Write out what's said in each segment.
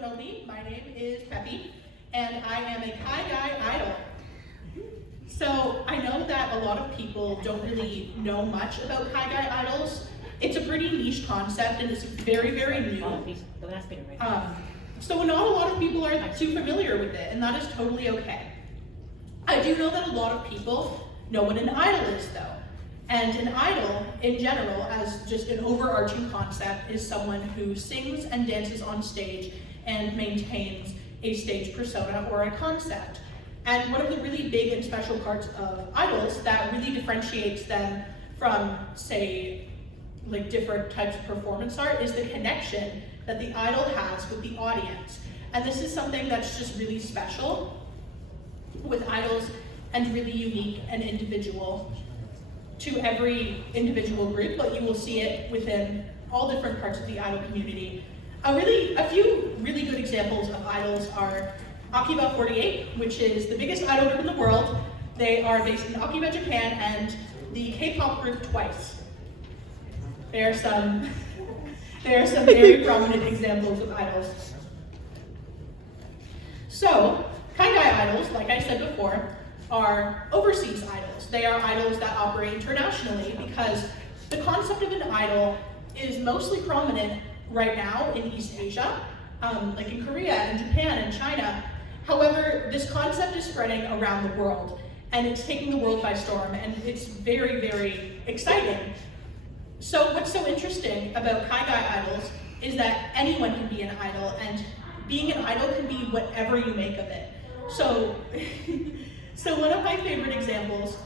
don't know me, my name is Peppy, and I am a Kaigai idol. So I know that a lot of people don't really know much about Kaigai idols. It's a pretty niche concept and it's very, very new. So not a lot of people are too familiar with it, and that is totally okay. I do know that a lot of people know what an idol is though. And an idol, in general, as just an overarching concept, is someone who sings and dances on stage and maintains a stage persona or a concept. And one of the really big and special parts of idols that really differentiates them from, say, like different types of performance art is the connection that the idol has with the audience. And this is something that's just really special with idols and really unique and individual to every individual group, but you will see it within all different parts of the idol community. A few really good examples of idols are Akiba 48, which is the biggest idol group in the world. They are based in Akiba, Japan, and the K-pop group Twice. There are some very prominent examples of idols. So, Kaigai idols, like I said before, are overseas idols. They are idols that operate internationally because the concept of an idol is mostly prominent right now in East Asia, like in Korea and Japan and China. However, this concept is spreading around the world and it's taking the world by storm, and it's very, very exciting. So what's so interesting about Kaigai idols is that anyone can be an idol, and being an idol can be whatever you make of it. So one of my favorite examples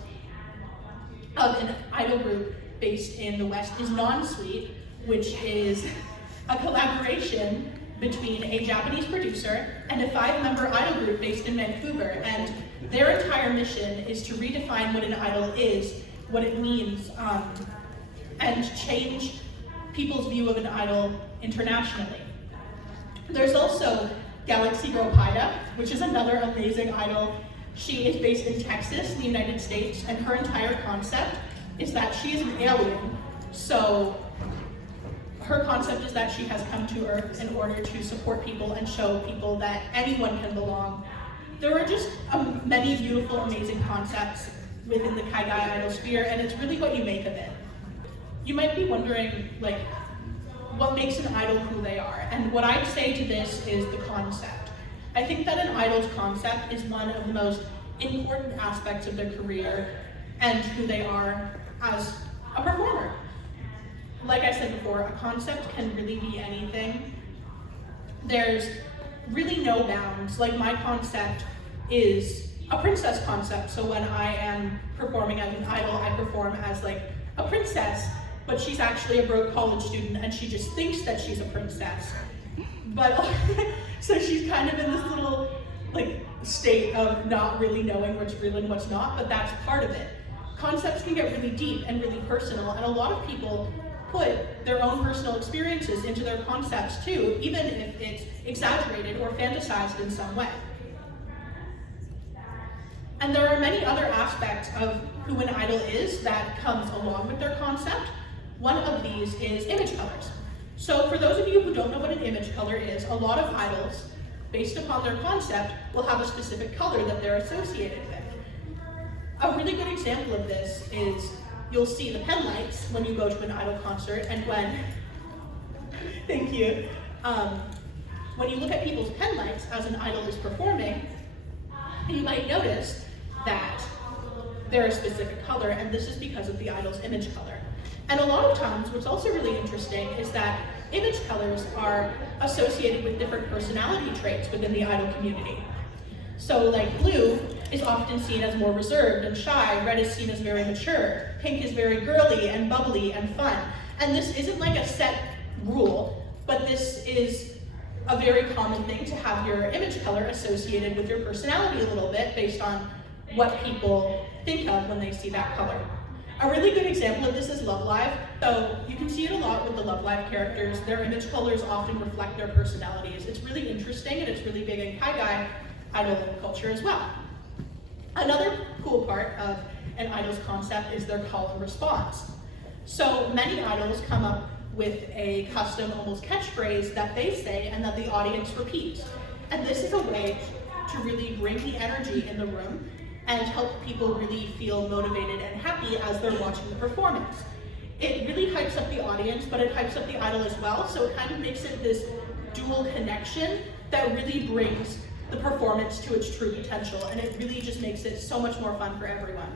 of an idol group based in the West is Non-Sweet, which is a collaboration between a Japanese producer and a 5-member idol group based in Vancouver. And their entire mission is to redefine what an idol is, what it means, and change people's view of an idol internationally. There's also Galaxy Girl Paida, which is another amazing idol. She is based in Texas, in the United States, and her entire concept is that she is an alien. So her concept is that she has come to Earth in order to support people and show people that anyone can belong. There are just many beautiful, amazing concepts within the Kaigai idol sphere, and it's really what you make of it. You might be wondering, like, what makes an idol who they are? And what I'd say to this is the concept. I think that an idol's concept is one of the most important aspects of their career and who they are as a performer. Like I said before, a concept can really be anything. There's really no bounds. Like, my concept is a princess concept. So when I am performing as an idol, I perform as like a princess, but she's actually a broke college student and she just thinks that she's a princess. But so she's kind of in this little like state of not really knowing what's real and what's not, but that's part of it. Concepts can get really deep and really personal, and a lot of people put their own personal experiences into their concepts too, even if it's exaggerated or fantasized in some way. And there are many other aspects of who an idol is that comes along with their concept. One of these is image colors. So for those of you who don't know what an image color is, a lot of idols, based upon their concept, will have a specific color that they're associated with. A really good example of this is you'll see the pen lights when you go to an idol concert, and thank you, when you look at people's pen lights as an idol is performing, you might notice that they're a specific color, and this is because of the idol's image color. And a lot of times, what's also really interesting is that image colors are associated with different personality traits within the idol community. So like blue is often seen as more reserved and shy, red is seen as very mature, pink is very girly and bubbly and fun. And this isn't like a set rule, but this is a very common thing to have your image color associated with your personality a little bit based on what people think of when they see that color. A really good example of this is Love Live. So you can see it a lot with the Love Live characters. Their image colors often reflect their personalities. It's really interesting, and it's really big in Kaigai idol culture as well. Another cool part of an idol's concept is their call and response. So many idols come up with a custom almost catchphrase that they say and that the audience repeats. And this is a way to really bring the energy in the room and help people really feel motivated and happy as they're watching the performance. It really hypes up the audience, but it hypes up the idol as well, so it kind of makes it this dual connection that really brings the performance to its true potential, and it really just makes it so much more fun for everyone.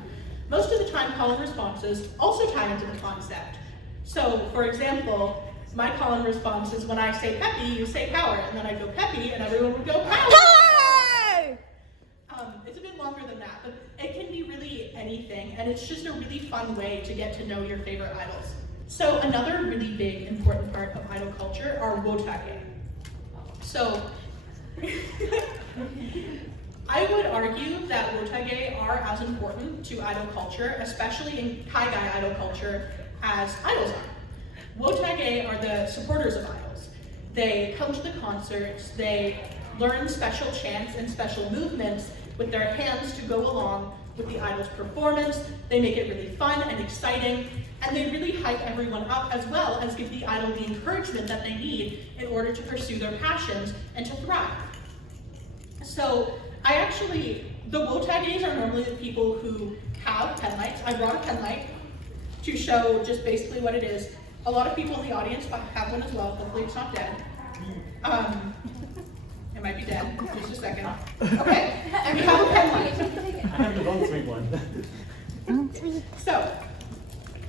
Most of the time, call and responses also tie into the concept. So, for example, my call and response is when I say peppy, you say power, and then I go peppy, and everyone would go power! It's a bit longer than that, but it can be really anything, and it's just a really fun way to get to know your favorite idols. So another really big, important part of idol culture are wotage. So, I would argue that wotage are as important to idol culture, especially in Kaigai idol culture, as idols are. Wotage are the supporters of idols. They come to the concerts, they learn special chants and special movements with their hands to go along with the idol's performance. They make it really fun and exciting, and they really hype everyone up as well as give the idol the encouragement that they need in order to pursue their passions and to thrive. So the wotages are normally the people who have pen lights. I brought a pen light to show just basically what it is. A lot of people in the audience have one as well. Hopefully it's not dead. It might be dead. Just a second. Okay, we have a pen light. I have the Bone Sweet one. So,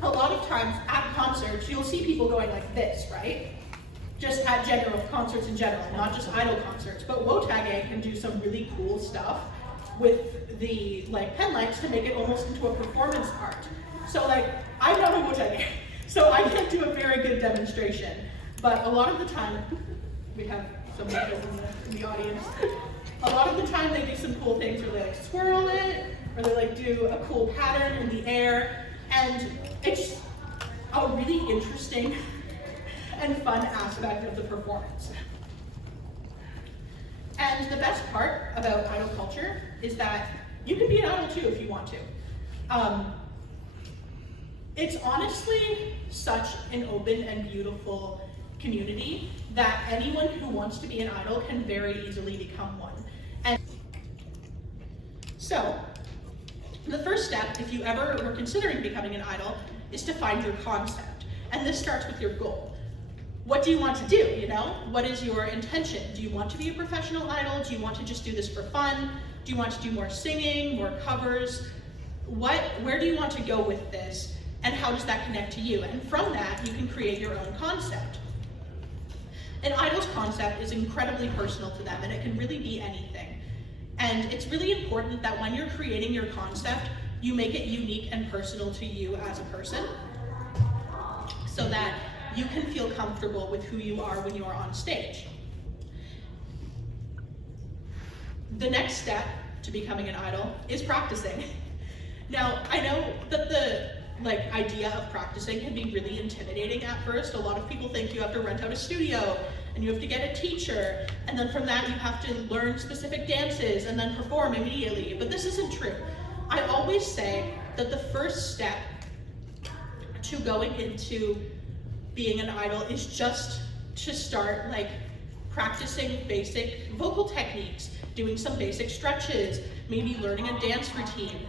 a lot of times at concerts, you'll see people going like this, right? Just at concerts in general, not just idol concerts. But wotage can do some really cool stuff with the pen lights to make it almost into a performance art. So I'm not a wotage, so I can't do a very good demonstration. But a lot of the time, we have some wotages in the audience. A lot of the time they do some cool things where they swirl it, or they do a cool pattern in the air, and it's a really interesting and fun aspect of the performance. And the best part about idol culture is that you can be an idol too if you want to. It's honestly such an open and beautiful community that anyone who wants to be an idol can very easily become one. And so, the first step, if you ever were considering becoming an idol, is to find your concept. And this starts with your goal. What do you want to do, What is your intention? Do you want to be a professional idol? Do you want to just do this for fun? Do you want to do more singing, more covers? Where do you want to go with this? And how does that connect to you? And from that, you can create your own concept. An idol's concept is incredibly personal to them, and it can really be anything. And it's really important that when you're creating your concept, you make it unique and personal to you as a person, so that you can feel comfortable with who you are when you are on stage. The next step to becoming an idol is practicing. Now, I know that the idea of practicing can be really intimidating at first. A lot of people think you have to rent out a studio and you have to get a teacher, and then from that you have to learn specific dances and then perform immediately. But this isn't true. I always say that the first step to going into being an idol is just to start practicing basic vocal techniques, doing some basic stretches, maybe learning a dance routine.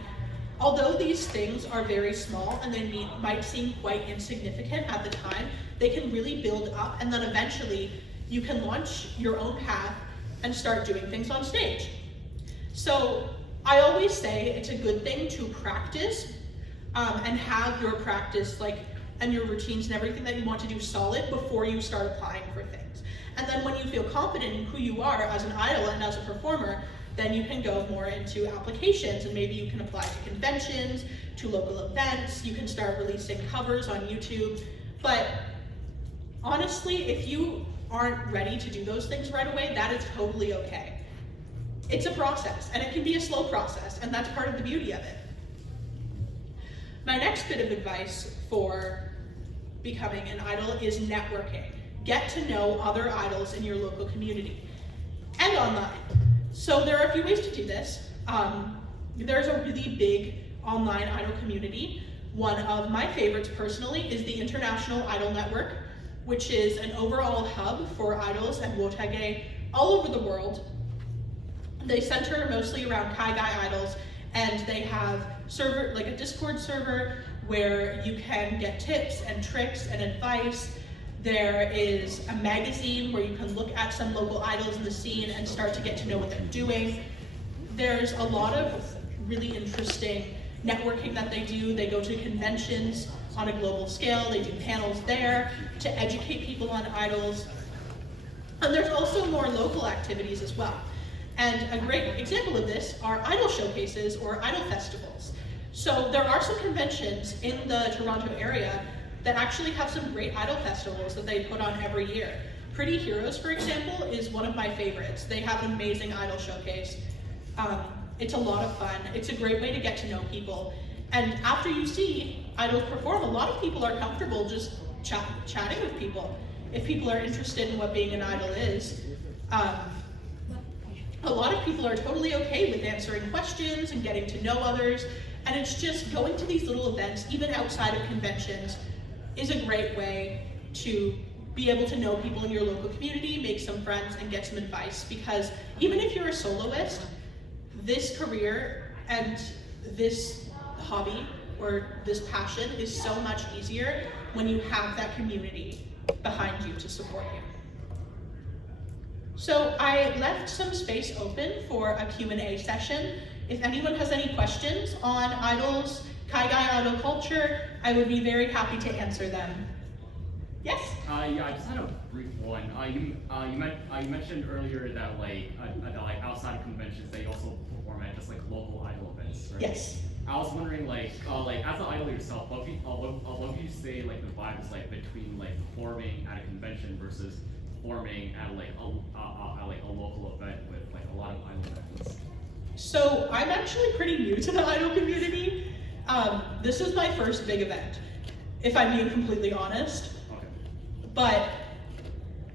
Although these things are very small and they might seem quite insignificant at the time, they can really build up, and then eventually you can launch your own path and start doing things on stage. So I always say it's a good thing to practice and have your practice and your routines and everything that you want to do solid before you start applying for things. And then when you feel confident in who you are as an idol and as a performer, then you can go more into applications, and maybe you can apply to conventions, to local events, you can start releasing covers on YouTube. But honestly, if you aren't ready to do those things right away, that is totally okay. It's a process, and it can be a slow process, and that's part of the beauty of it. My next bit of advice for becoming an idol is networking. Get to know other idols in your local community and online. So there are a few ways to do this. There's a really big online idol community. One of my favorites personally is the International Idol Network. which is an overall hub for idols and wotage all over the world. They center mostly around Kaigai idols, and they have like a Discord server where you can get tips and tricks and advice. There is a magazine where you can look at some local idols in the scene and start to get to know what they're doing. There's a lot of really interesting networking that they do. They go to conventions on a global scale. They do panels there to educate people on idols. And there's also more local activities as well. And a great example of this are idol showcases or idol festivals. So there are some conventions in the Toronto area that actually have some great idol festivals that they put on every year. Pretty Heroes, for example, is one of my favorites. They have an amazing idol showcase. It's a lot of fun. It's a great way to get to know people. And after you see idols perform, a lot of people are comfortable just chatting with people. If people are interested in what being an idol is, a lot of people are totally okay with answering questions and getting to know others. And it's just going to these little events, even outside of conventions, is a great way to be able to know people in your local community, make some friends, and get some advice. Because even if you're a soloist, this career and this hobby or this passion is so much easier when you have that community behind you to support you. So I left some space open for a Q&A session. If anyone has any questions on idols, Kaigai idol culture, I would be very happy to answer them. Yes? Yeah, I just had a brief one. You mentioned earlier that like outside of conventions, they also perform at just like local idol events, right? Yes. I was wondering like as an idol yourself, what would you say like the vibe is like between like performing at a convention versus performing at like a local event with like a lot of idol events? So I'm actually pretty new to the idol community. This is my first big event, if I'm being completely honest. Okay. But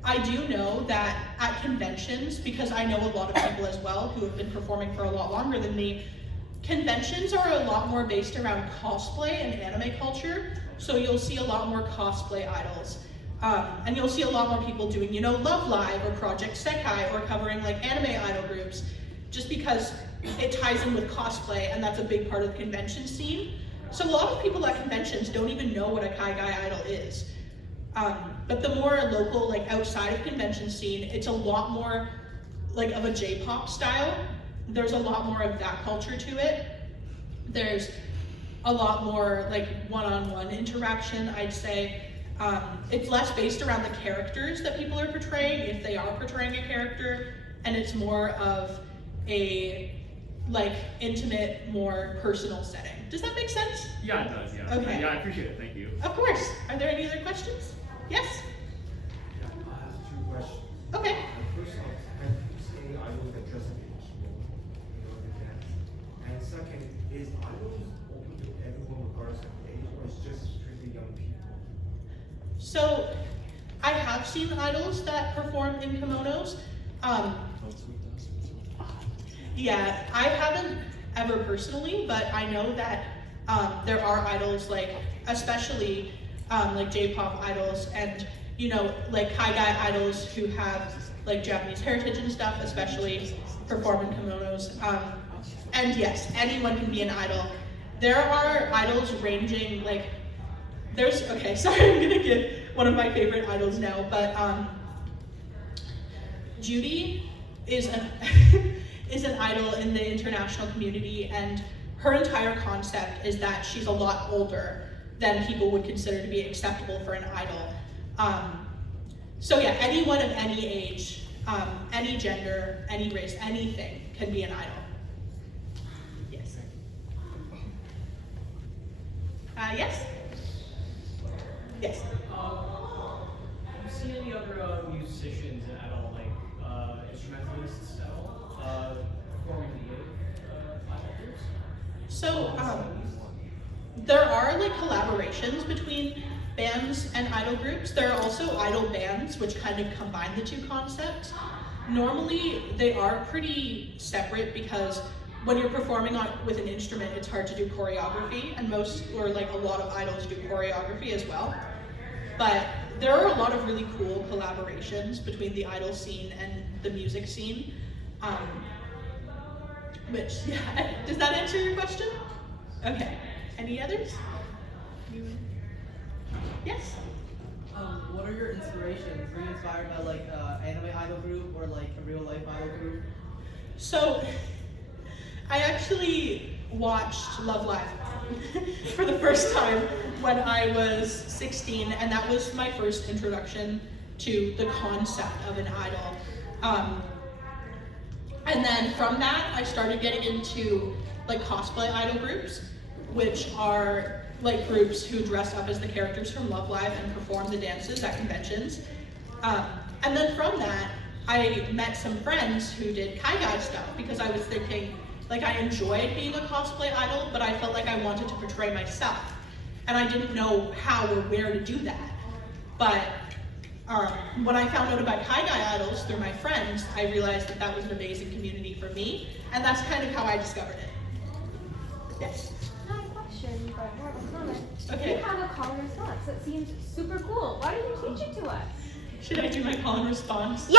I do know that at conventions, because I know a lot of people as well who have been performing for a lot longer than me, conventions are a lot more based around cosplay and anime culture. So you'll see a lot more cosplay idols. And you'll see a lot more people doing, Love Live or Project Sekai or covering like anime idol groups, just because it ties in with cosplay and that's a big part of the convention scene. So a lot of people at conventions don't even know what a Kaigai idol is. But the more local, like outside of convention scene, it's a lot more like of a J-pop style. There's a lot more of that culture to it. There's a lot more like one-on-one interaction, I'd say. It's less based around the characters that people are portraying, if they are portraying a character, and it's more of a like intimate, more personal setting. Does that make sense? Yeah, it does, yeah. Okay. Yeah, I appreciate it, thank you. Of course. Are there any other questions? Yes? Yeah, I have two questions. Okay. First off, can you say idols that dress up in kimono in order to dance? And second, is idols open to everyone regardless of age, or is it just strictly young people? So, I have seen idols that perform in kimonos. Yeah, I haven't ever personally, but I know that there are idols like, especially like J-pop idols and, like Kaigai idols who have like Japanese heritage and stuff, especially perform in kimonos. And yes, anyone can be an idol. There are idols ranging like, okay, sorry, I'm gonna give one of my favorite idols now, but Judy is an is an idol in the international community, and her entire concept is that she's a lot older than people would consider to be acceptable for an idol. So yeah, anyone of any age, any gender, any race, anything can be an idol. Yes. Yes? Yes. Do you see any other musicians at all, like instrumentalists at all, performing with idol groups? So there are like collaborations between bands and idol groups. There are also idol bands which kind of combine the two concepts. Normally they are pretty separate because when you're performing with an instrument, it's hard to do choreography, and a lot of idols do choreography as well. But there are a lot of really cool collaborations between the idol scene and the music scene. Which, yeah, does that answer your question? Okay. Any others? Yes? What are your inspirations? Were you inspired by like anime idol group or like a real life idol group? So, I actually watched Love Live for the first time when I was 16, and that was my first introduction to the concept of an idol. And then from that, I started getting into like cosplay idol groups, which are like groups who dress up as the characters from Love Live and perform the dances at conventions. And then from that, I met some friends who did Kaigai stuff because I was thinking, like, I enjoyed being a cosplay idol, but I felt like I wanted to portray myself. And I didn't know how or where to do that. But when I found out about Kaigai idols through my friends, I realized that that was an amazing community for me, and that's kind of how I discovered it. Yes? Not a question, but more of a comment. Okay. You have a call and response that seems super cool. Why didn't you teach it to us? Should I do my call and response? Yeah!